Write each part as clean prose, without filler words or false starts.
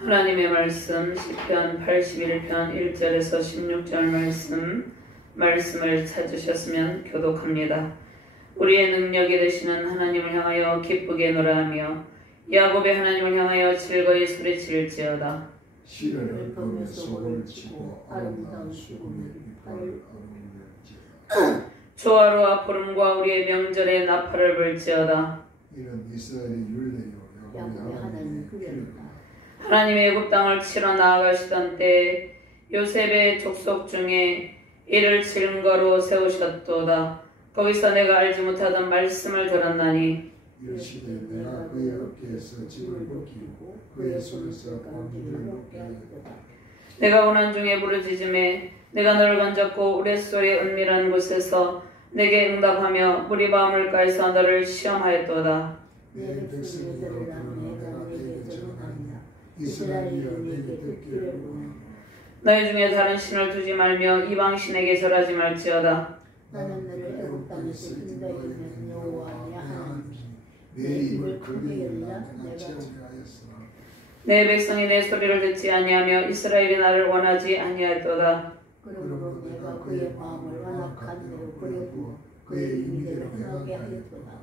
하나님의 말씀 시편 81편 1절에서 16절 말씀을 찾으셨으면 교독합니다. 우리의 능력이 되시는 하나님을 향하여 기쁘게 노래하며 야곱의 하나님을 향하여 즐거이 소리칠지어다. 시련을 범에 속을 치고 아름다운 수금의 비파를 아름다운지어다. 조화로와 푸름과 우리의 명절에 나팔을 불지어다. 이는 이스라엘의 율례요 야곱의 하나님의 규례다. 하나님의 애굽 땅을 치러 나아가시던 때에 요셉의 족속 중에 이를 증거로 세우셨도다. 거기서 내가 알지 못하던 말씀을 들었나니 이르시되 내가 그의 어깨에서 집을 벗기고 그의 손에서 방주를 놓게 하였다. 내가 고난 중에 부르짖음에 내가 너를 건졌고 우레소리의 은밀한 곳에서 내게 응답하며 물이 바울가에서 너를 시험하였도다. 내 백성들을 내가 내게 전하리라. 이스라엘이여 내게 듣기를 원하노라. 너희 중에 다른 신을 두지 말며 이방신에게 절하지 말지어다. 나는 너를 애굽 땅에서 인도하시는 여호와 내 하나님이니 내 입을 크게 열라 내가 제하였으나 내 백성이 내 소리를 듣지 아니하며 이스라엘이 나를 원하지 아니하였도다. 그러므로 내가 그의 마음을 완악한 대로 버려두어 그의 임의대로 행하게 하였도다.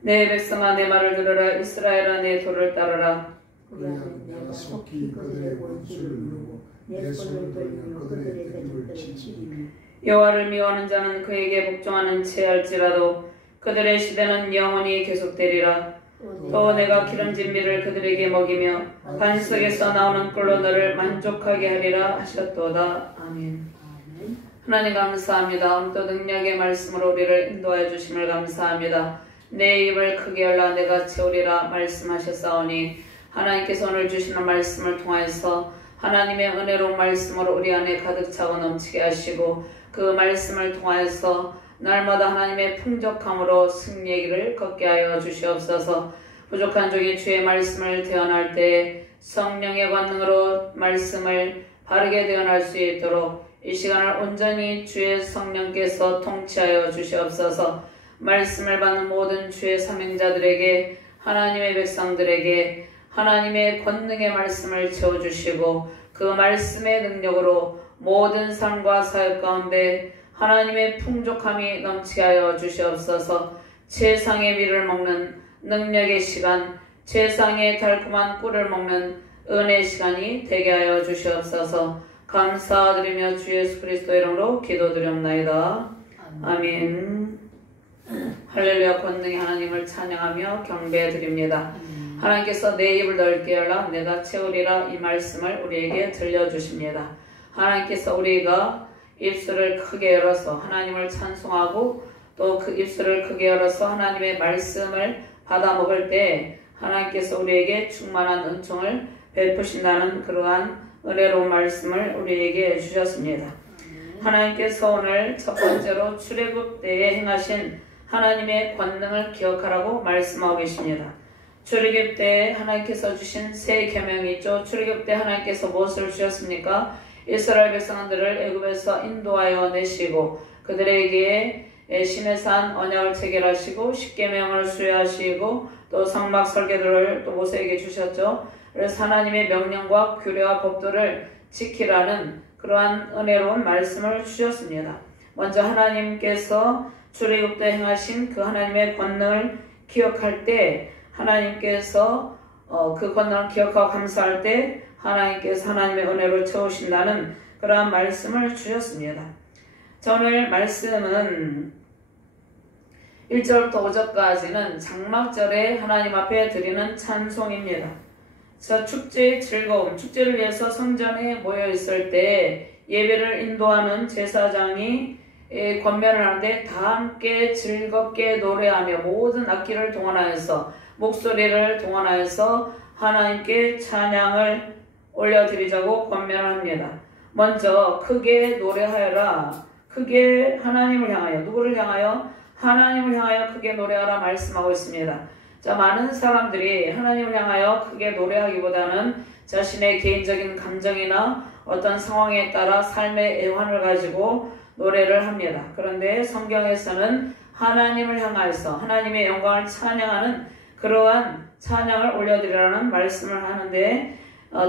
내 백성아 내 말을 들으라. 이스라엘아 내 도를 따르라. 그리하면 내가 속히 그들의 원수를 누르고 내 손을 돌리며 그들의 대적들을 치리니 여호와를 미워하는 자는 그에게 복종하는 채할지라도 그들의 시대는 영원히 계속되리라. 또 내가 기름진 밀을 그들에게 먹이며 반석에서 나오는 꿀로 너를 만족하게 하리라 하셨도다. 아멘. 하나님 감사합니다. 또 능력의 말씀으로 우리를 인도하여 주심을 감사합니다. 내 입을 크게 열라 내가 채우리라 말씀하셨사오니 하나님께서 오늘 주시는 말씀을 통하여서 하나님의 은혜로운 말씀으로 우리 안에 가득 차고 넘치게 하시고 그 말씀을 통하여서 날마다 하나님의 풍족함으로 승리의 길을 걷게 하여 주시옵소서. 부족한 종이 주의 말씀을 대언할 때 성령의 권능으로 말씀을 바르게 대언할 수 있도록 이 시간을 온전히 주의 성령께서 통치하여 주시옵소서. 말씀을 받는 모든 주의 사명자들에게 하나님의 백성들에게 하나님의 권능의 말씀을 채워주시고 그 말씀의 능력으로 모든 삶과 사역 가운데 하나님의 풍족함이 넘치게 하여 주시옵소서. 세상의 밀을 먹는 능력의 시간, 세상의 달콤한 꿀을 먹는 은혜의 시간이 되게 하여 주시옵소서. 감사드리며 주 예수 그리스도 이름으로 기도드렸나이다. 아멘. 할렐루야. 권능의 하나님을 찬양하며 경배드립니다. 하나님께서 내 입을 넓게 열라 내가 채우리라 이 말씀을 우리에게 들려주십니다. 하나님께서 우리가 입술을 크게 열어서 하나님을 찬송하고 또 그 입술을 크게 열어서 하나님의 말씀을 받아 먹을 때 하나님께서 우리에게 충만한 은총을 베푸신다는 그러한 은혜로운 말씀을 우리에게 주셨습니다. 하나님께서 오늘 첫 번째로 출애굽 때에 행하신 하나님의 권능을 기억하라고 말씀하고 계십니다. 출애굽 때 하나님께서 주신 새 계명이 있죠. 출애굽 때 하나님께서 무엇을 주셨습니까? 이스라엘 백성들을 애굽에서 인도하여 내시고 그들에게 시내산 언약을 체결하시고 십계명을 수여하시고 또 성막 설계도를 또 모세에게 주셨죠. 그래서 하나님의 명령과 규례와 법도를 지키라는 그러한 은혜로운 말씀을 주셨습니다. 먼저 하나님께서 출애굽 때 행하신 그 하나님의 권능을 기억할 때 하나님께서 그 권능을 기억하고 감사할 때 하나님께서 하나님의 은혜로 채우신다는 그러한 말씀을 주셨습니다. 자, 오늘 말씀은 1절부터 5절까지는 장막절에 하나님 앞에 드리는 찬송입니다. 자, 축제의 즐거움, 축제를 위해서 성전에 모여 있을 때 예배를 인도하는 제사장이 권면을 하는데 다 함께 즐겁게 노래하며 모든 악기를 동원하여서 목소리를 동원하여서 하나님께 찬양을 올려드리자고 권면을 합니다. 먼저 크게 노래하여라. 크게 하나님을 향하여, 누구를 향하여? 하나님을 향하여 크게 노래하라 말씀하고 있습니다. 자, 많은 사람들이 하나님을 향하여 크게 노래하기보다는 자신의 개인적인 감정이나 어떤 상황에 따라 삶의 애환을 가지고 노래를 합니다. 그런데 성경에서는 하나님을 향하여서 하나님의 영광을 찬양하는 그러한 찬양을 올려드리라는 말씀을 하는데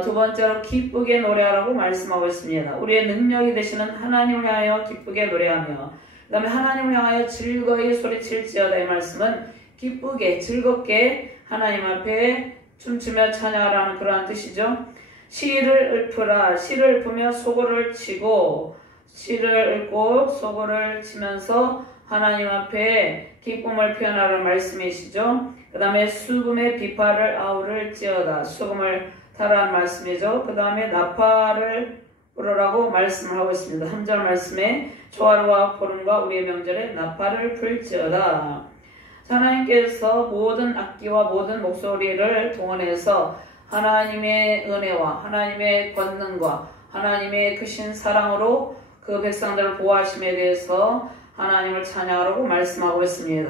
두 번째로 기쁘게 노래하라고 말씀하고 있습니다. 우리의 능력이 되시는 하나님을 향하여 기쁘게 노래하며, 그 다음에 하나님을 향하여 즐거이 소리칠지어다. 이 말씀은 기쁘게 즐겁게 하나님 앞에 춤추며 찬양하라는 그러한 뜻이죠. 시를 읊으라. 시를 읊으며 소고를 치고, 시를 읊고 소고를 치면서 하나님 앞에 기쁨을 표현하라는 말씀이시죠. 그 다음에 수금의 비파를 아우를지어다. 수금을 타라는 말씀이죠. 그 다음에 나팔을 불으라고 말씀을 하고 있습니다. 3절 말씀에 조화로와 보름과 우리의 명절에 나팔을 불지어다. 하나님께서 모든 악기와 모든 목소리를 동원해서 하나님의 은혜와 하나님의 권능과 하나님의 크신 사랑으로 그 백성들을 보호하심에 대해서 하나님을 찬양하라고 말씀하고 있습니다.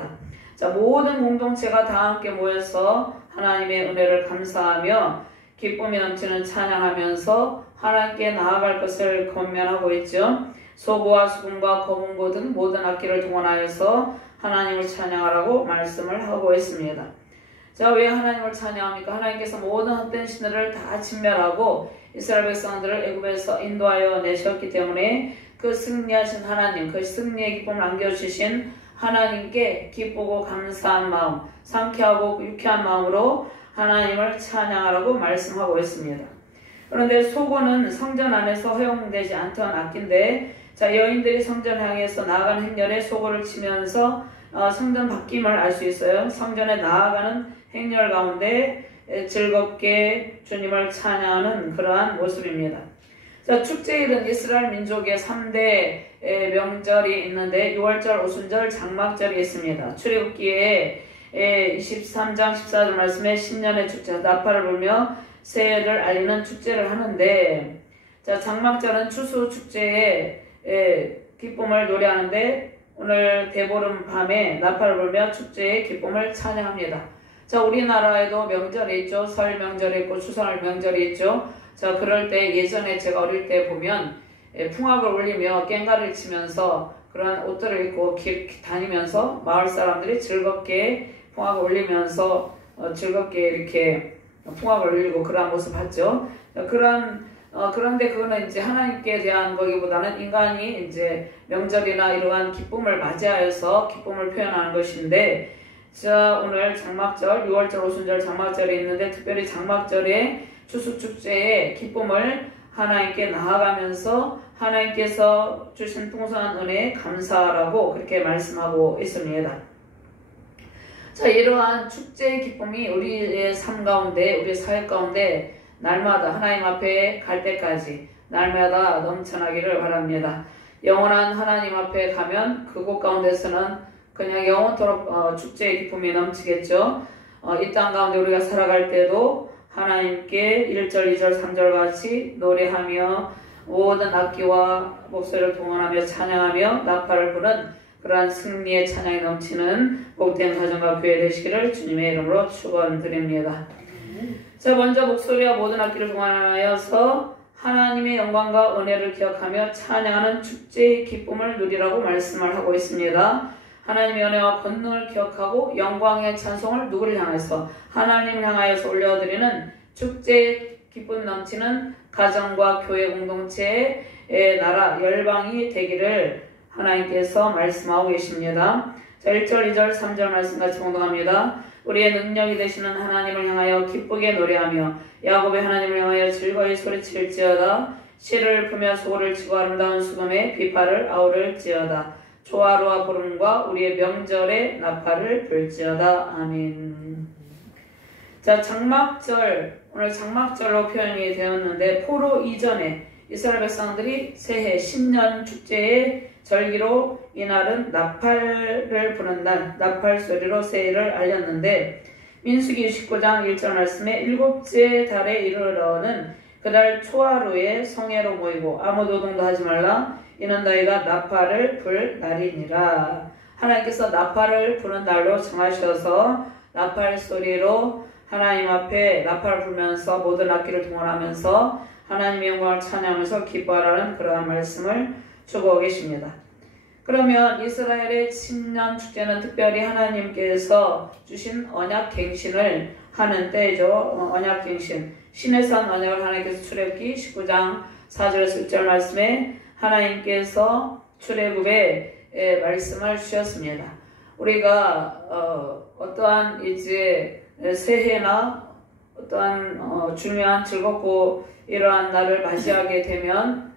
자, 모든 공동체가 다 함께 모여서 하나님의 은혜를 감사하며 기쁨이 넘치는 찬양하면서 하나님께 나아갈 것을 권면하고 있죠. 소고와 수금과 거문고 등 모든 악기를 동원하여서 하나님을 찬양하라고 말씀을 하고 있습니다. 자, 왜 하나님을 찬양합니까? 하나님께서 모든 헛된 신들을 다 진멸하고 이스라엘 백성들을 애굽에서 인도하여 내셨기 때문에 그 승리하신 하나님, 그 승리의 기쁨을 안겨주신 하나님께 기쁘고 감사한 마음, 상쾌하고 유쾌한 마음으로 하나님을 찬양하라고 말씀하고 있습니다. 그런데 소고는 성전 안에서 허용되지 않던 악기인데, 자, 여인들이 성전 향해서 나아가는 행렬에 소고를 치면서 성전 바뀜을 알 수 있어요. 성전에 나아가는 행렬 가운데 즐겁게 주님을 찬양하는 그러한 모습입니다. 자, 축제일은 이스라엘 민족의 3대 명절이 있는데 6월절, 오순절, 장막절이 있습니다. 출애굽기에 23장 14절 말씀에 신년의 축제, 나팔을 불며 새해를 알리는 축제를 하는데, 자, 장막절은 추수 축제의 기쁨을 노래하는데 오늘 대보름 밤에 나팔을 불며 축제의 기쁨을 찬양합니다. 자, 우리나라에도 명절이 있죠. 설 명절이 있고 추석을 명절이 있죠. 자, 그럴 때 예전에 제가 어릴 때 보면 풍악을 울리며 꽹과를 치면서 그런 옷들을 입고 다니면서 마을 사람들이 즐겁게 풍악을 울리면서 즐겁게 이렇게 풍악을 울리고 그런 모습 봤죠. 자, 그런데 그거는 이제 하나님께 대한 거기보다는 인간이 이제 명절이나 이러한 기쁨을 맞이하여서 기쁨을 표현하는 것인데, 자, 오늘 장막절, 6월절, 오순절 장막절이 있는데 특별히 장막절에 추수축제의 기쁨을 하나님께 나아가면서 하나님께서 주신 풍성한 은혜에 감사하라고 그렇게 말씀하고 있습니다. 자, 이러한 축제의 기쁨이 우리의 삶 가운데, 우리 사회 가운데 날마다 하나님 앞에 갈 때까지 날마다 넘쳐나기를 바랍니다. 영원한 하나님 앞에 가면 그곳 가운데서는 그냥 영원토록 축제의 기쁨이 넘치겠죠. 이 땅 가운데 우리가 살아갈 때도 하나님께 1절, 2절, 3절 같이 노래하며 모든 악기와 목소리를 동원하며 찬양하며 나팔을 부는 그러한 승리의 찬양이 넘치는 복된 가정과 교회 되시기를 주님의 이름으로 축원드립니다. 자, 먼저 목소리와 모든 악기를 동원하여서 하나님의 영광과 은혜를 기억하며 찬양하는 축제의 기쁨을 누리라고 말씀을 하고 있습니다. 하나님의 은혜와 권능을 기억하고 영광의 찬송을 누구를 향해서? 하나님을 향하여서 올려드리는 축제의 기쁨 넘치는 가정과 교회 공동체의 나라 열방이 되기를 하나님께서 말씀하고 계십니다. 자, 1절, 2절, 3절 말씀 같이 공동합니다. 우리의 능력이 되시는 하나님을 향하여 기쁘게 노래하며 야곱의 하나님을 향하여 즐거이 소리칠지어다. 시를 읊으며 소고를 치고 아름다운 수금에 비파를 아우를지어다. 조화로와 보름과 우리의 명절에 나팔을 불지어다. 아멘. 자, 장막절, 오늘 장막절로 표현이 되었는데 포로 이전에 이스라엘 백성들이 새해 신년 축제의 절기로 이날은 나팔을 부는 날, 나팔 소리로 새해를 알렸는데 민수기 29장 1절 말씀에 일곱째 달에 이르러는 그달 초하루에 성회로 모이고 아무 노동도 하지 말라. 이는 너희가 나팔을 불 날이니라. 하나님께서 나팔을 부는 날로 정하셔서 나팔 소리로 하나님 앞에 나팔을 불면서 모든 악기를 동원하면서 하나님의 영광을 찬양하면서 기뻐하라는 그러한 말씀을 주고 계십니다. 그러면 이스라엘의 신년 축제는 특별히 하나님께서 주신 언약갱신을 하는 때죠. 언약갱신. 신의 산 언약을 하나님께서 출애굽기 19장 4절에서 6절 말씀에 하나님께서 출애굽의 말씀을 주셨습니다. 우리가 어떠한 이제 새해나 어떠한 중요한 즐겁고 이러한 날을 맞이하게 되면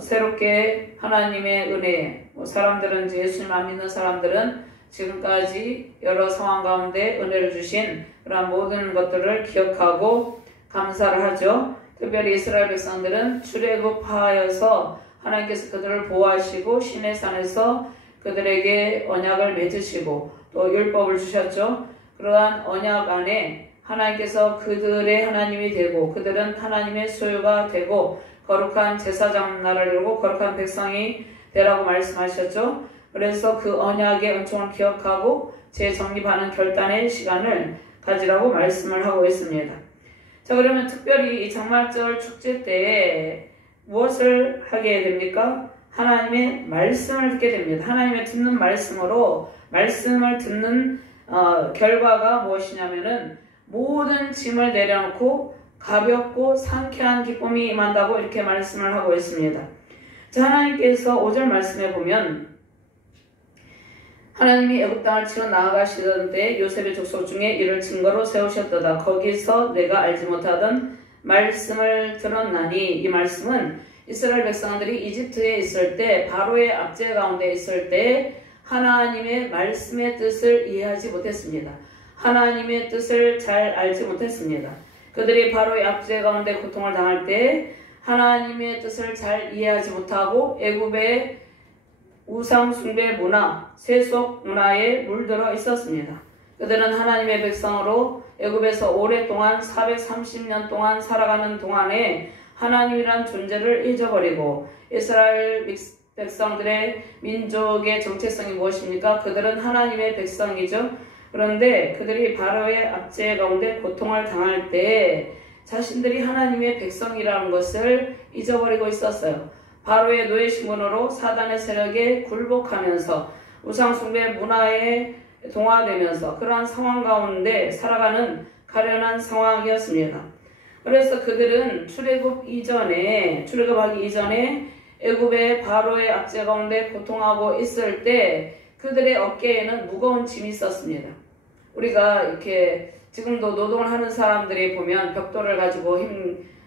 새롭게 하나님의 은혜, 사람들은 이제 예수님 안 믿는 사람들은 지금까지 여러 상황 가운데 은혜를 주신 그런 모든 것들을 기억하고 감사를 하죠. 특별히 이스라엘 백성들은 출애굽하여서 하나님께서 그들을 보호하시고 시내 산에서 그들에게 언약을 맺으시고 또 율법을 주셨죠. 그러한 언약 안에 하나님께서 그들의 하나님이 되고 그들은 하나님의 소유가 되고 거룩한 제사장 나라를 이루고 거룩한 백성이 되라고 말씀하셨죠. 그래서 그 언약의 은총을 기억하고 재정립하는 결단의 시간을 가지라고 말씀을 하고 있습니다. 자, 그러면 특별히 이 장말절 축제 때에 무엇을 하게 됩니까? 하나님의 말씀을 듣게 됩니다. 하나님의 듣는 말씀으로 말씀을 듣는 결과가 무엇이냐면은 모든 짐을 내려놓고 가볍고 상쾌한 기쁨이 임한다고 이렇게 말씀을 하고 있습니다. 자, 하나님께서 5절 말씀에 보면 하나님이 애굽 땅을 치러 나아가시던 때 요셉의 족속 중에 이를 증거로 세우셨도다. 거기서 내가 알지 못하던 말씀을 들었나니, 이 말씀은 이스라엘 백성들이 이집트에 있을 때 바로의 압제 가운데 있을 때 하나님의 말씀의 뜻을 이해하지 못했습니다. 하나님의 뜻을 잘 알지 못했습니다. 그들이 바로의 압제 가운데 고통을 당할 때 하나님의 뜻을 잘 이해하지 못하고 애굽의 우상 숭배 문화, 세속 문화에 물들어 있었습니다. 그들은 하나님의 백성으로 애굽에서 오랫동안 430년 동안 살아가는 동안에 하나님이란 존재를 잊어버리고 이스라엘 백성들의 민족의 정체성이 무엇입니까? 그들은 하나님의 백성이죠. 그런데 그들이 바로의 압제 가운데 고통을 당할 때 자신들이 하나님의 백성이라는 것을 잊어버리고 있었어요. 바로의 노예 신분으로 사단의 세력에 굴복하면서 우상숭배 문화에 동화되면서 그러한 상황 가운데 살아가는 가련한 상황이었습니다. 그래서 그들은 출애굽하기 이전에 애굽의 바로의 압제 가운데 고통하고 있을 때 그들의 어깨에는 무거운 짐이 있었습니다. 우리가 이렇게 지금도 노동을 하는 사람들이 보면 벽돌을 가지고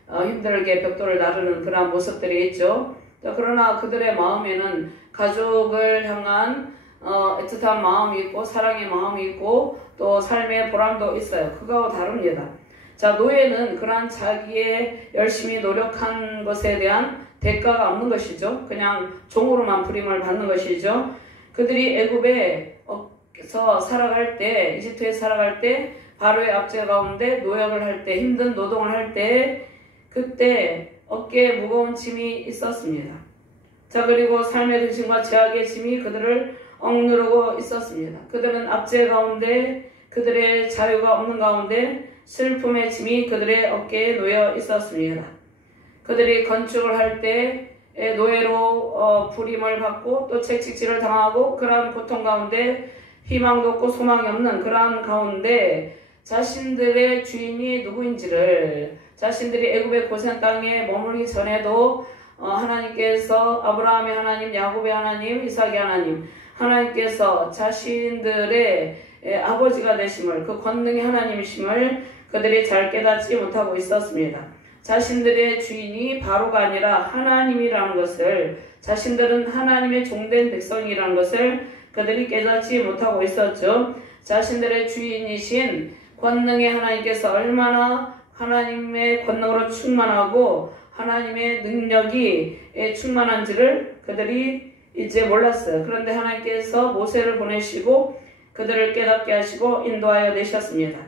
힘들게 벽돌을 나르는 그런 모습들이 있죠. 그러나 그들의 마음에는 가족을 향한 애틋한 마음이 있고 사랑의 마음이 있고 또 삶의 보람도 있어요. 그거와 다릅니다. 자, 노예는 그러한 자기의 열심히 노력한 것에 대한 대가가 없는 것이죠. 그냥 종으로만 부림을 받는 것이죠. 그들이 애굽에서 살아갈 때, 이집트에 살아갈 때 바로의 압제 가운데 노역을 할 때, 힘든 노동을 할 때 그때 어깨에 무거운 짐이 있었습니다. 자, 그리고 삶의 근심과 죄악의 짐이 그들을 억누르고 있었습니다. 그들은 압제 가운데 그들의 자유가 없는 가운데 슬픔의 짐이 그들의 어깨에 놓여 있었습니다. 그들이 건축을 할 때 노예로 부림을 받고 또 채찍질을 당하고 그러한 고통 가운데 희망도 없고 소망이 없는 그러한 가운데 자신들의 주인이 누구인지를 자신들이 애굽의 고센 땅에 머물기 전에도 하나님께서 아브라함의 하나님, 야곱의 하나님, 이삭의 하나님, 하나님께서 자신들의 아버지가 되심을, 그 권능의 하나님이심을 그들이 잘 깨닫지 못하고 있었습니다. 자신들의 주인이 바로가 아니라 하나님이라는 것을, 자신들은 하나님의 종된 백성이라는 것을 그들이 깨닫지 못하고 있었죠. 자신들의 주인이신 권능의 하나님께서 얼마나 하나님의 권능으로 충만하고 하나님의 능력이 충만한지를 그들이 이제 몰랐어요. 그런데 하나님께서 모세를 보내시고 그들을 깨닫게 하시고 인도하여 내셨습니다.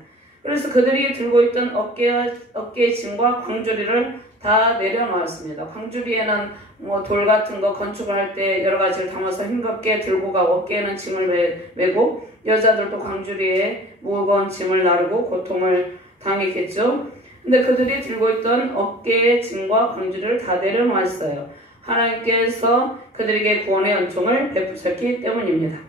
그래서 그들이 들고 있던 어깨의 짐과 광주리를 다 내려놓았습니다. 광주리에는 돌 같은 거 건축을 할 때 여러 가지를 담아서 힘겹게 들고 가고 어깨에는 짐을 메고 여자들도 광주리에 무거운 짐을 나르고 고통을 당했겠죠. 근데 그들이 들고 있던 어깨의 짐과 광주리를 다 내려놓았어요. 하나님께서 그들에게 구원의 은총을 베푸셨기 때문입니다.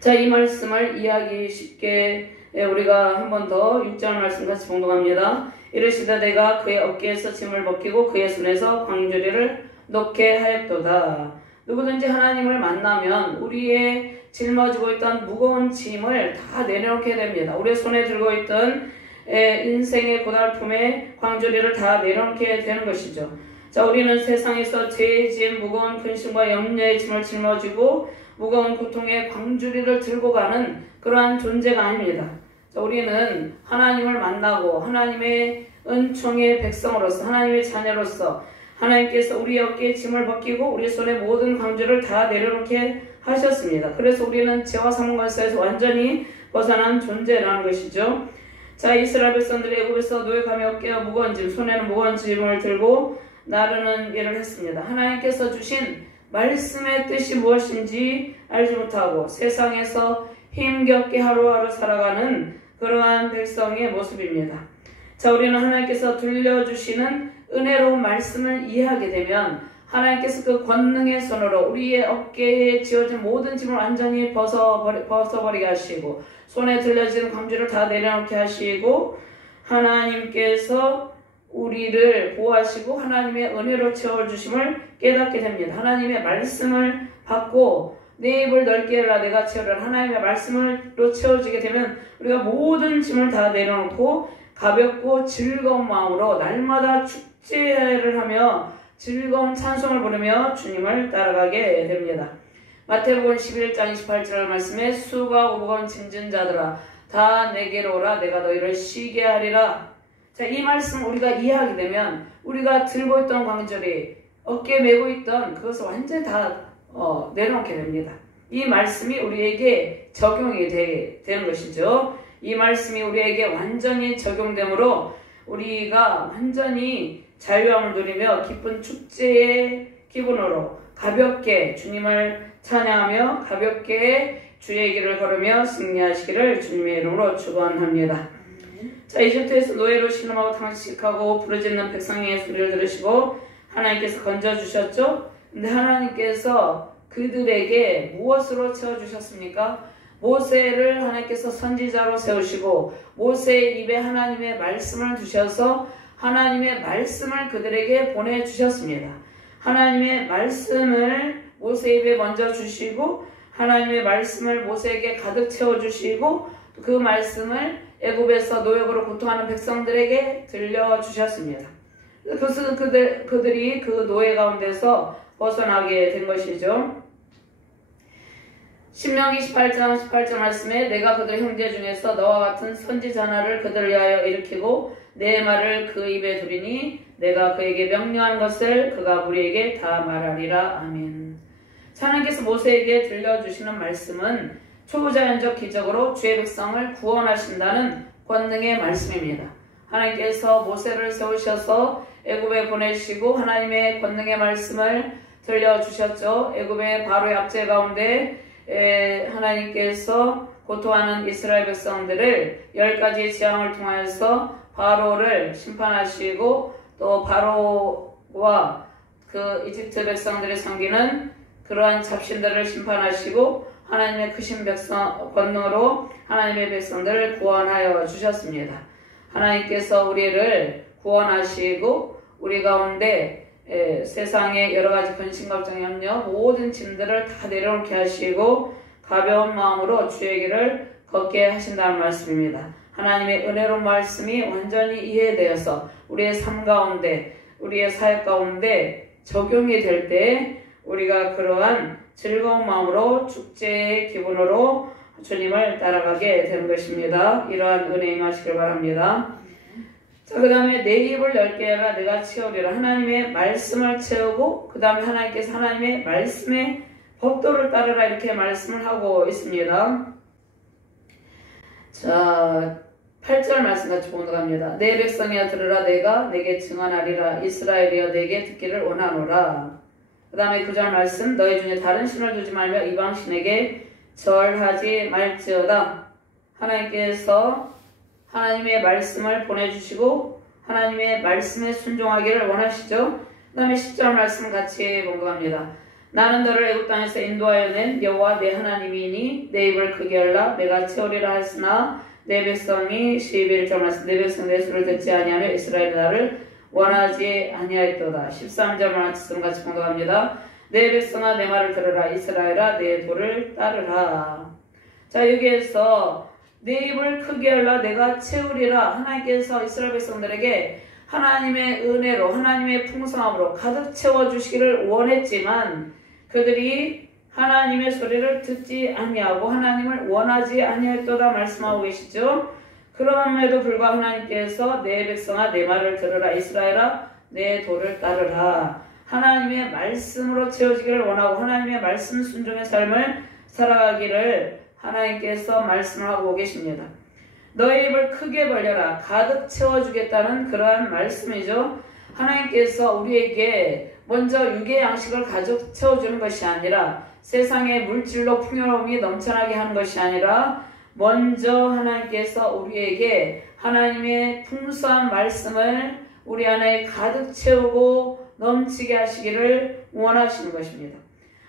자, 이 말씀을 이해하기 쉽게 우리가 한 번 더 6절 말씀 같이 봉독합니다. 이르시되 내가 그의 어깨에서 짐을 벗기고 그의 손에서 광주리를 놓게 하였도다. 누구든지 하나님을 만나면 우리의 짊어지고 있던 무거운 짐을 다 내려놓게 됩니다. 우리의 손에 들고 있던 인생의 고달픔의 광주리를 다 내려놓게 되는 것이죠. 자, 우리는 세상에서 죄의 짐, 무거운 근심과 염려의 짐을 짊어지고 무거운 고통의 광주리를 들고 가는 그러한 존재가 아닙니다. 자, 우리는 하나님을 만나고 하나님의 은총의 백성으로서 하나님의 자녀로서 하나님께서 우리 어깨에 짐을 벗기고 우리 손에 모든 광주를 다 내려놓게 하셨습니다. 그래서 우리는 죄와 사망권세에서 완전히 벗어난 존재라는 것이죠. 자, 이스라엘 백성들이 애굽에서 노역하며 어깨에 무거운 짐, 손에는 무거운 짐을 들고 나르는 일을 했습니다. 하나님께서 주신 말씀의 뜻이 무엇인지 알지 못하고 세상에서 힘겹게 하루하루 살아가는 그러한 백성의 모습입니다. 자, 우리는 하나님께서 들려주시는 은혜로운 말씀을 이해하게 되면 하나님께서 그 권능의 손으로 우리의 어깨에 지어진 모든 짐을 완전히 벗어버리게 하시고 손에 들려지는 광주를 다 내려놓게 하시고 하나님께서 우리를 보호하시고 하나님의 은혜로 채워주심을 깨닫게 됩니다. 하나님의 말씀을 받고 내 입을 넓게 열라 내가 채우라. 하나님의 말씀으로 채워지게 되면 우리가 모든 짐을 다 내려놓고 가볍고 즐거운 마음으로 날마다 축제를 하며 즐거운 찬송을 부르며 주님을 따라가게 됩니다. 마태복음 11장 28절 말씀에 수고하고 무거운 짐진 자들아 다 내게로 오라 내가 너희를 쉬게 하리라. 자, 이 말씀 우리가 이해하게 되면 우리가 들고 있던 광주리 어깨에 메고 있던 그것을 완전히 다 내려놓게 됩니다. 이 말씀이 우리에게 적용이 되는 것이죠. 이 말씀이 우리에게 완전히 적용되므로 우리가 완전히 자유함을 누리며 기쁜 축제의 기분으로 가볍게 주님을 찬양하며 가볍게 주의 길을 걸으며 승리하시기를 주님의 이름으로 축원합니다. 자, 이집트에서 노예로 신음하고 탄식하고 부르짖는 백성의 소리를 들으시고 하나님께서 건져주셨죠. 근데 하나님께서 그들에게 무엇으로 채워주셨습니까? 모세를 하나님께서 선지자로 세우시고 모세의 입에 하나님의 말씀을 두셔서 하나님의 말씀을 그들에게 보내주셨습니다. 하나님의 말씀을 모세 입에 먼저 주시고 하나님의 말씀을 모세에게 가득 채워주시고 그 말씀을 애굽에서 노역으로 고통하는 백성들에게 들려주셨습니다. 그것은 그들이 그 노예 가운데서 벗어나게 된 것이죠. 신명기 18장 18절 말씀에 내가 그들 형제 중에서 너와 같은 선지자 하나를 그들을 위하여 일으키고 내 말을 그 입에 두리니 내가 그에게 명령한 것을 그가 우리에게 다 말하리라. 아멘. 하나님께서 모세에게 들려주시는 말씀은 초자연적 기적으로 주의 백성을 구원하신다는 권능의 말씀입니다. 하나님께서 모세를 세우셔서 애굽에 보내시고 하나님의 권능의 말씀을 들려주셨죠. 애굽의 바로의 압제 가운데 하나님께서 고통하는 이스라엘 백성들을 10가지 재앙을 통하여서 바로를 심판하시고 또 바로와 그 이집트 백성들이 섬기는 그러한 잡신들을 심판하시고 하나님의 크신 권능으로 하나님의 백성들을 구원하여 주셨습니다. 하나님께서 우리를 구원하시고 우리 가운데 세상의 여러가지 근심, 걱정, 염려 모든 짐들을 다 내려놓게 하시고 가벼운 마음으로 주의 길을 걷게 하신다는 말씀입니다. 하나님의 은혜로운 말씀이 완전히 이해되어서 우리의 삶 가운데 우리의 사역 가운데 적용이 될 때 우리가 그러한 즐거운 마음으로 축제의 기분으로 주님을 따라가게 되는 것입니다. 이러한 은혜 임하시길 바랍니다. 자, 그 다음에 내 입을 넓게 해라 내가 채우리라. 하나님의 말씀을 채우고 그 다음에 하나님께서 하나님의 말씀의 법도를 따르라 이렇게 말씀을 하고 있습니다. 자, 8절 말씀 같이 보도록 합니다. 내 백성이여 들으라 내가 내게 증언하리라. 이스라엘이여 내게 듣기를 원하노라. 그 다음에 9절 말씀 너희 중에 다른 신을 두지 말며 이방신에게 절하지 말지어다. 하나님께서 하나님의 말씀을 보내주시고 하나님의 말씀에 순종하기를 원하시죠. 그 다음에 10절 말씀 같이 봉독합니다. 나는 너를 애굽 땅에서 인도하여 낸 여호와 내 하나님이니 내 입을 크게 열라 내가 채우리라 했으나 내 백성이 11절 말씀 내 백성 내 소리를 듣지 아니하며 이스라엘 나를 원하지 아니하였도다. 13절 말씀 같이 공독합니다. 내 백성아 내 말을 들으라. 이스라엘아 내 도를 따르라. 자, 여기에서 내 입을 크게 열라 내가 채우리라. 하나님께서 이스라엘 백성들에게 하나님의 은혜로 하나님의 풍성함으로 가득 채워주시기를 원했지만 그들이 하나님의 소리를 듣지 아니하고 하나님을 원하지 아니하였도다 말씀하고 계시죠. 그럼에도 불구하고 하나님께서 내 백성아 내 말을 들으라. 이스라엘아 내 도를 따르라. 하나님의 말씀으로 채워지기를 원하고 하나님의 말씀 순종의 삶을 살아가기를 하나님께서 말씀하고 계십니다. 너의 입을 크게 벌려라. 가득 채워주겠다는 그러한 말씀이죠. 하나님께서 우리에게 먼저 육의 양식을 가득 채워주는 것이 아니라 세상의 물질로 풍요로움이 넘쳐나게 하는 것이 아니라 먼저 하나님께서 우리에게 하나님의 풍성한 말씀을 우리 안에 가득 채우고 넘치게 하시기를 원하시는 것입니다.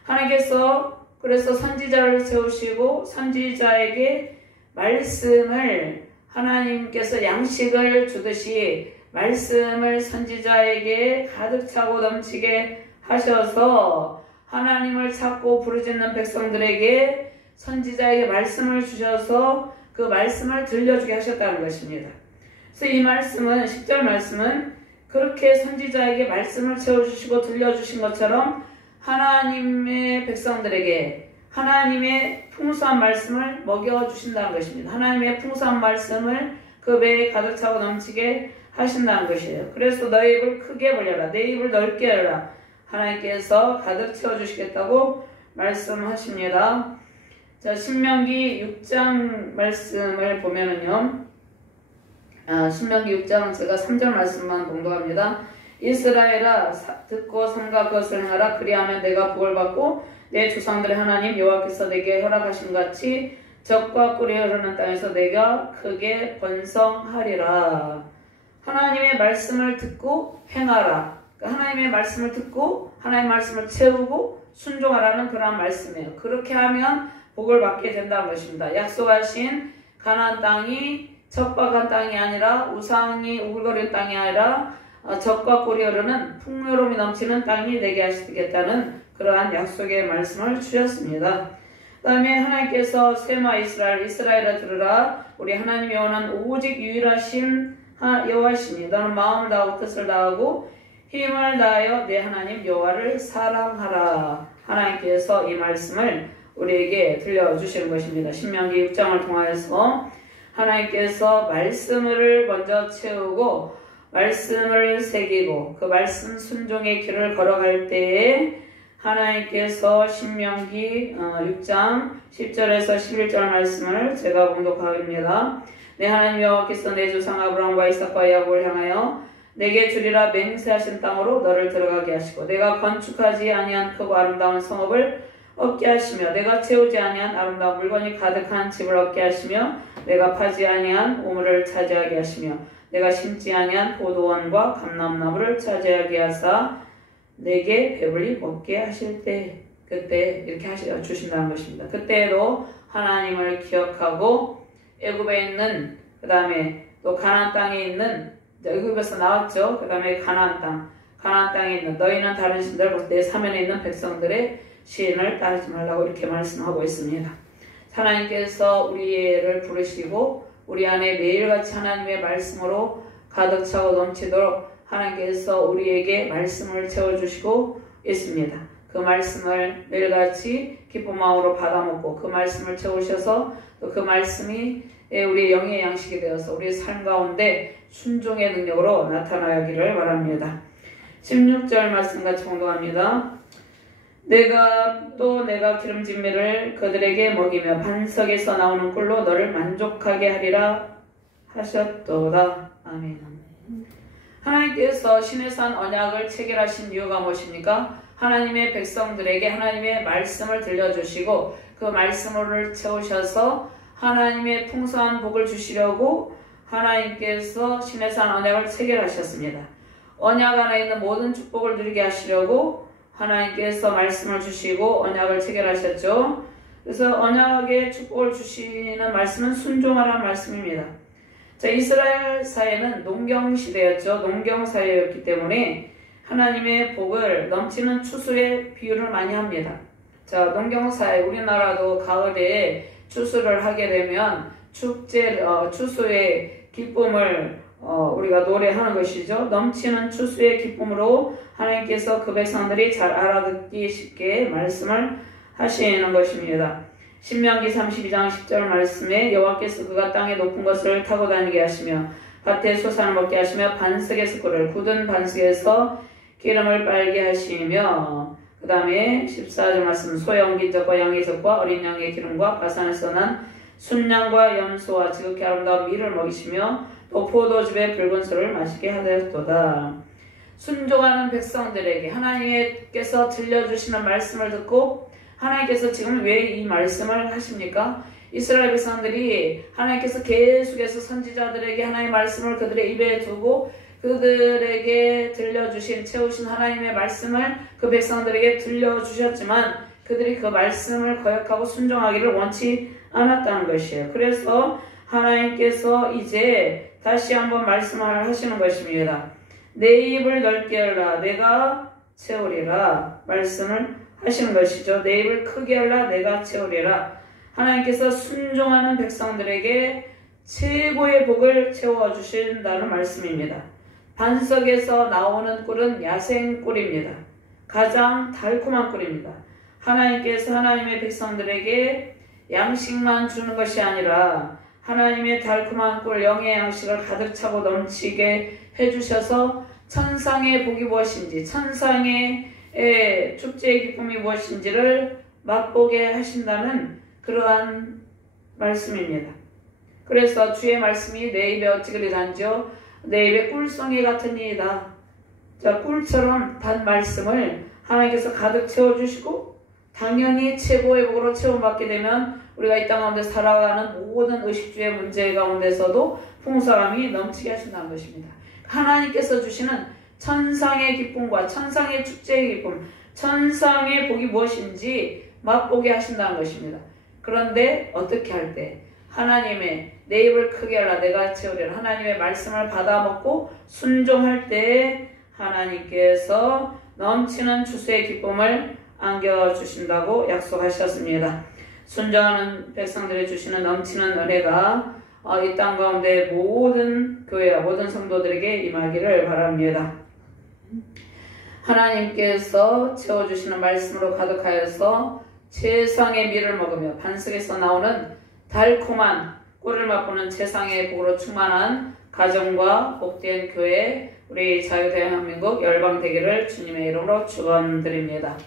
하나님께서 그래서 선지자를 세우시고 선지자에게 말씀을 하나님께서 양식을 주듯이 말씀을 선지자에게 가득 차고 넘치게 하셔서 하나님을 찾고 부르짖는 백성들에게 선지자에게 말씀을 주셔서 그 말씀을 들려주게 하셨다는 것입니다. 그래서 이 말씀은 10절 말씀은 그렇게 선지자에게 말씀을 채워주시고 들려주신 것처럼 하나님의 백성들에게 하나님의 풍성한 말씀을 먹여주신다는 것입니다. 하나님의 풍성한 말씀을 그 배에 가득 차고 넘치게 하신다는 것이에요. 그래서 너의 입을 크게 벌려라. 내 입을 넓게 열라. 하나님께서 가득 채워주시겠다고 말씀하십니다. 자, 신명기 6장 말씀을 보면은요. 신명기 6장은 제가 3절 말씀만 공부합니다. 이스라엘아 듣고 삼가 그것을 행하라. 그리하면 내가 복을 받고 내 조상들의 하나님 여호와께서 내게 허락하신 같이 적과 꿀이 흐르는 땅에서 내가 크게 번성하리라. 하나님의 말씀을 듣고 행하라. 하나님의 말씀을 듣고 하나님의 말씀을 채우고 순종하라는 그런 말씀이에요. 그렇게 하면 복을 받게 된다는 것입니다. 약속하신 가나안 땅이 척박한 땅이 아니라 우상이 우글거리는 땅이 아니라 적과 꿀이 흐르는 풍요로움이 넘치는 땅이 되게 하시겠다는 그러한 약속의 말씀을 주셨습니다. 그 다음에 하나님께서 세마 이스라엘아 들으라. 우리 하나님이 원하는 오직 유일하신 여호와시니 너는 마음을 다하고 뜻을 다하고 힘을 다하여 내 하나님 여호와를 사랑하라. 하나님께서 이 말씀을 우리에게 들려주시는 것입니다. 신명기 6장을 통하여서 하나님께서 말씀을 먼저 채우고 말씀을 새기고 그 말씀 순종의 길을 걸어갈 때에 하나님께서 신명기 6장 10절에서 11절 말씀을 제가 봉독하겠습니다. 내 하나님 여호와께서 내 조상 아브라함과 이삭과 야곱을 향하여 내게 주리라 맹세하신 땅으로 너를 들어가게 하시고 내가 건축하지 아니한 크고 아름다운 성읍을 얻게 하시며 내가 채우지 아니한 아름다운 물건이 가득한 집을 얻게 하시며 내가 파지 아니한 우물을 차지하게 하시며 내가 심지 아니한 포도원과 감람나무를 차지하게 하사 내게 배불리 먹게 하실 때 그때 이렇게 주신다는 것입니다. 그때에도 하나님을 기억하고 애굽에 있는 그 다음에 또 가나안 땅에 있는 애굽에서 나왔죠. 그 다음에 가나안 땅에 있는 너희는 다른 신들 내 사면에 있는 백성들의 시인을 따르지 말라고 이렇게 말씀하고 있습니다. 하나님께서 우리를 부르시고 우리 안에 매일같이 하나님의 말씀으로 가득 차고 넘치도록 하나님께서 우리에게 말씀을 채워주시고 있습니다. 그 말씀을 매일같이 기쁜 마음으로 받아먹고 그 말씀을 채우셔서 또 그 말씀이 우리의 영의 양식이 되어서 우리의 삶 가운데 순종의 능력으로 나타나기를 바랍니다. 16절 말씀 같이 공독합니다. 내가 기름진 밀을 그들에게 먹이며 반석에서 나오는 꿀로 너를 만족하게 하리라 하셨도다. 아멘. 하나님께서 시내산 언약을 체결하신 이유가 무엇입니까? 하나님의 백성들에게 하나님의 말씀을 들려주시고 그 말씀을 채우셔서 하나님의 풍성한 복을 주시려고 하나님께서 시내산 언약을 체결하셨습니다. 언약 안에 있는 모든 축복을 누리게 하시려고 하나님께서 말씀을 주시고 언약을 체결하셨죠. 그래서 언약의 축복을 주시는 말씀은 순종하라는 말씀입니다. 자, 이스라엘 사회는 농경 시대였죠. 농경 사회였기 때문에 하나님의 복을 넘치는 추수에 비유를 많이 합니다. 자, 농경 사회, 우리나라도 가을에 추수를 하게 되면 추수의 기쁨을 우리가 노래하는 것이죠. 넘치는 추수의 기쁨으로 하나님께서 그 백성들이 잘 알아듣기 쉽게 말씀을 하시는 것입니다. 신명기 32장 10절 말씀에 여호와께서 그가 땅의 높은 것을 타고 다니게 하시며 밭에 소산을 먹게 하시며 반석에서 꿀을 굳은 반석에서 기름을 빨게 하시며 그 다음에 14절 말씀 소염긴 젖과 양의 젖과 어린 양의 기름과 바산에서 난 순양과 염소와 지극히 아름다운 밀을 먹이시며 또 포도즙의 붉은 술을 마시게 하였도다. 순종하는 백성들에게 하나님께서 들려주시는 말씀을 듣고 하나님께서 지금 왜 이 말씀을 하십니까? 이스라엘 백성들이 하나님께서 계속해서 선지자들에게 하나님의 말씀을 그들의 입에 두고 그들에게 들려주신 채우신 하나님의 말씀을 그 백성들에게 들려주셨지만 그들이 그 말씀을 거역하고 순종하기를 원치 않았다는 것이에요. 그래서 하나님께서 이제 다시 한번 말씀을 하시는 것입니다. 내 입을 넓게 열라 내가 채우리라 말씀을 하시는 것이죠. 내 입을 크게 열라 내가 채우리라. 하나님께서 순종하는 백성들에게 최고의 복을 채워주신다는 말씀입니다. 반석에서 나오는 꿀은 야생 꿀입니다. 가장 달콤한 꿀입니다. 하나님께서 하나님의 백성들에게 양식만 주는 것이 아니라 하나님의 달콤한 꿀 영의 양식을 가득 차고 넘치게 해주셔서 천상의 복이 무엇인지 천상의 축제의 기쁨이 무엇인지를 맛보게 하신다는 그러한 말씀입니다. 그래서 주의 말씀이 내 입에 어찌 그리 단지요 내 입에 꿀송이 같은 이이다. 자, 꿀처럼 단 말씀을 하나님께서 가득 채워주시고 당연히 최고의 복으로 채움받게 되면 우리가 이 땅 가운데 살아가는 모든 의식주의 문제 가운데서도 풍성함이 넘치게 하신다는 것입니다. 하나님께서 주시는 천상의 기쁨과 천상의 축제의 기쁨, 천상의 복이 무엇인지 맛보게 하신다는 것입니다. 그런데 어떻게 할 때? 하나님의 내 입을 크게 하라 내가 채우리라 하나님의 말씀을 받아먹고 순종할 때 하나님께서 넘치는 추수의 기쁨을 안겨주신다고 약속하셨습니다. 순종하는 백성들이 주시는 넘치는 은혜가 이 땅 가운데 모든 교회와 모든 성도들에게 임하기를 바랍니다. 하나님께서 채워주시는 말씀으로 가득하여서 최상의 밀을 먹으며 반석에서 나오는 달콤한 꿀을 맛보는 최상의 복으로 충만한 가정과 복된 교회 우리 자유대한민국 열방되기를 주님의 이름으로 축원드립니다.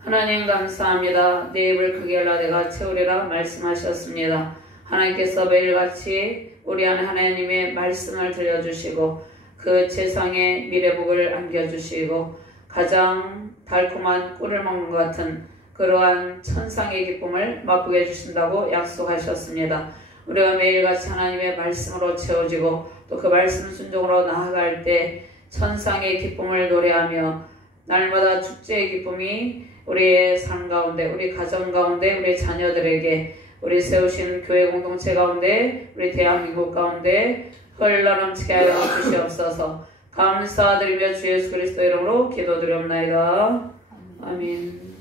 하나님 감사합니다. 내 입을 크게 열라 내가 채우리라 말씀하셨습니다. 하나님께서 매일같이 우리 안에 하나님의 말씀을 들려주시고 그 세상의 미래복을 안겨주시고 가장 달콤한 꿀을 먹는 것 같은 그러한 천상의 기쁨을 맛보게 해주신다고 약속하셨습니다. 우리가 매일같이 하나님의 말씀으로 채워지고 또 그 말씀 순종으로 나아갈 때 천상의 기쁨을 노래하며 날마다 축제의 기쁨이 우리의 삶 가운데 우리 가정 가운데 우리 자녀들에게 우리 세우신 교회 공동체 가운데 우리 대한민국 가운데 흘러넘치게 하여 주시옵소서. 감사드리며 주 예수 그리스도 이름으로 기도드리옵나이다. 아멘.